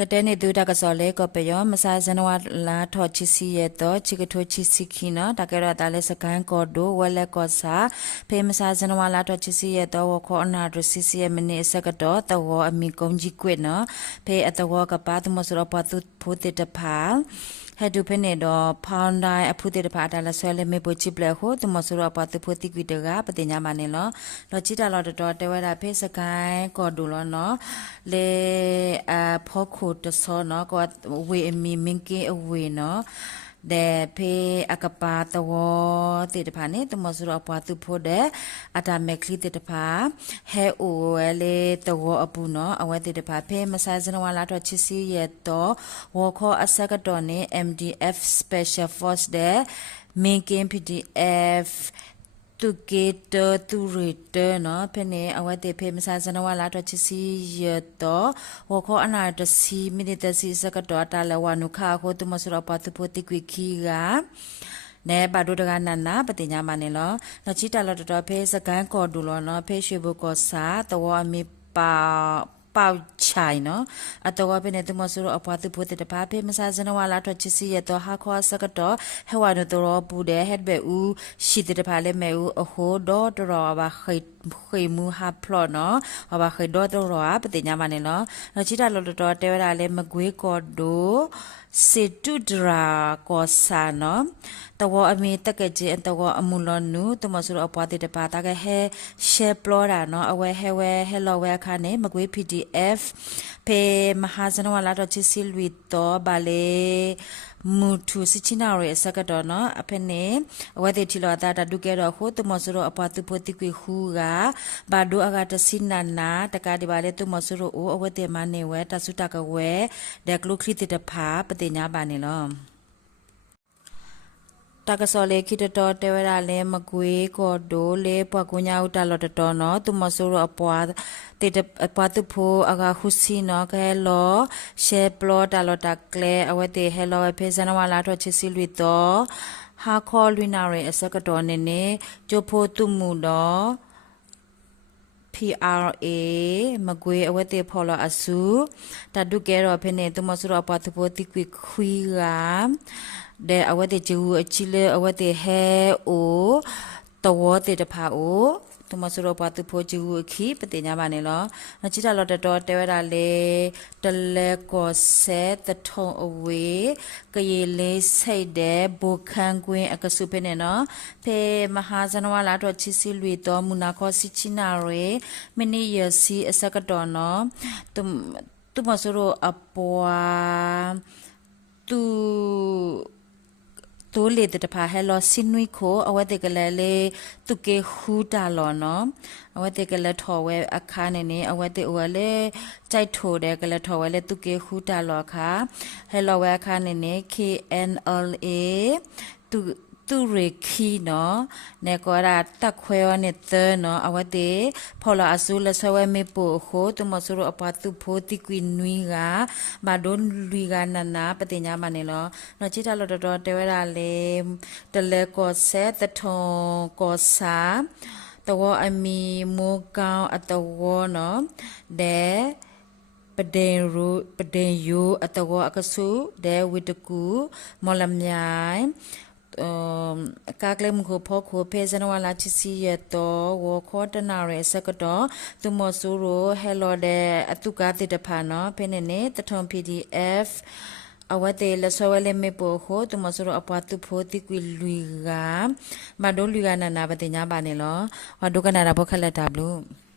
ကတဲ့နေတူတကစောလေကပယောမစာဇနဝလာထောချီစီရတော့ချီကထိုချီစီခီနော်တကရတာလဲစကန်ကောဒိုဝလဲကောစာဖေမစာဇနဝလာထောချီစီရတော့ဝခေါအနာဒစီစီယမနေစကတော့တော့အမီကုံကြီးကွနော်ဖေအတော့ကပါသမစရပတုဖိုတေတဖာဟဲ့ဒူဖနေတော့ဖောင်းတိုင်းအဖုတေတဖာတာလဲဆွဲလဲမေပိုချစ်ပလက်ဟိုသမစရပတုဖိုတိကွီတကပတိညာမနေလောလောချီတာလောတော့တဲဝဲတာဖေစကန်ကောဒိုလောနော်လေဖောခုတဆောနော်ကဝေမီမင်ကေအဝေနော်တဲ့ဖေအကပါတော့တေတဖာနေတမစရပွားသူဖို့တဲ့အတာမက်လီတေတဖာဟဲအိုလေတော့အပူနော်အဝဲတေတဖာဖေမဆိုင်စနဝလာတော့ချစ်စီရတော့ဝခေါ်အစကတော့နေ MDF Special Force တဲ့မင်ကင် PDF to get to return နော်ဖနေအဝတ်တေဖေမဆာစနဝလာတော့ချစီရတော့ဟောခေါအနာတစီမိနစ်တစီစကတော့တာလဝနုခါခိုတမစရပတ်ပုတိကွီခီကနဲဘာဒိုဒကနနာပတိညာမနေလောနချီတလတော့ဖေစကန်ကော်ဒူလောနော်ဖေရွှေဘကောစာတော့အမီပါပေါချိုင်နော်အတော့ပဲနေတမဆူအပွားသူဖို့တဲ့ဘာဖေမဆာစနဝလာတော့ချစီရတော့ဟာခေါ်စကတော့ဟဝနတော့ပူတဲ့ဟက်ဘဲဦးရှိတဲ့ဘာလဲမဲဦးအဟိုတော့တော့ဘာခေမူဟာဖလော်နော်ဘာခေတော့တော့ပတိညာမနေနော်နချီတာလောတော့တဲဝရလဲမကွေးကော်ဒိုစေတုဒရာကောဆာနော်တော့အမီတကကြင်တော့အမူလနုတမဆူအပွားတဲ့ဘာတာကဟဲရှေပလော်ရာနော်အဝဲဟဲဝဲဟဲလော်ဝဲခါနေမကွေး PDF ဖေမဟာဇနဝလာတော့ချစီလူတော့ဘာလေမူထူစချီနာရဲစကတော့နော်အဖနေအဝဲတဲ့ချီလောတာဒုကေတော့ခိုတမဆူအပွားသူပိုတိကွေခူကဘာဒိုအကတစိနာနာတကဒီပါလေတမဆူအိုအဝဲတဲ့မနေဝဲတဆုတကဝဲဒက်ကလုခရစ်တဲ့ဖာပတိညာပါနေလောတကစောလေခိတတော်တဲဝရလဲမကွေးကောဒိုလေပွားကုညာဥတလော်တော်နော်သူမဆိုးရအပွားတေအပွားသူဖိုးအကခုစီနော်ကဲလောရှေပလောတလော်တကလေအဝဲတေဟဲလောဖေစနဝလာတော့ချစီလွီတော့ဟာခေါ်လွီနာရဲအစကတော်နေနေကျိုဖိုးသူမှုတော့ PRA မကွေးအဝဲတေဖော်လာအစုတဒုကဲတော့ဖနေသူမဆိုးရအပွားသူဖိုးတိကွေခွီကတဲ့အဝတ်တဲ့ဂျူအချီလေအဝတ်တဲ့ဟဲအိုတော်တဲ့တဖာအိုတမစရောပါတဖို့ဂျူခီပတိညာမနေလောနချီတာလော်တော်တဲဝရလေတလဲကောဆဲတထုံအဝေးကရေလေးစိတ်တဲ့ဘူခန်ကွင်းအကဆုဖနေနော်ဖေမဟာဇနဝလာတော့ချီစီလွေတော်မူနာခောစီချီနာရဲမနီယစီအစကတော်နော်သူမစရောအပွားသူတိုးလေတဖာဟဲလောစင်နွီခိုအဝတ်တကလေးလေတုကေခူတာလောနော်အဝတ်တကလေးထော်ဝဲအခါနေနေအဝတ်တအိုလေကြိုက်ထိုးတယ်ကလေးထော်ဝဲလေတုကေခူတာလောခါဟဲလောဝဲအခါနေနေ KNLA သူရခီနော်နေကောရာတက်ခွဲရနေတဲ့နော်အဝတ်တေဖော်လာအဆူလဆဝဲမေပိုခိုတမဆူရအပတ်သူဖိုတိကွီနွီကဘာဒွန်လူကနနာပတိညာမနေလောနော်ချီတာလော်တော်တဲဝရလေတလဲကောဆက်တထုံကောစာတော့အမီမိုးကောင်းအတော်နော်တဲ့ပဒင်ယိုအတော်အကဆုတဲ့ဝိတကူမော်လမြိုင်ကာကလမ်ကိုဖောခိုဖေဇနဝလာချစီရတော့ဝခေါ်တနာရဲစကတော့သူမဆူရိုဟဲလိုတဲ့အတုကတိတဖာနော်ဖနေနေတထုံ PDF အဝတ်တေလဆဝဲလေမေပိုခိုသူမဆူရိုအပွားသူဖိုတိကွီလူကမဒိုလူကနနာပတိညာပါနေလောဝဒုကနာရဘခလက်တာဘလူး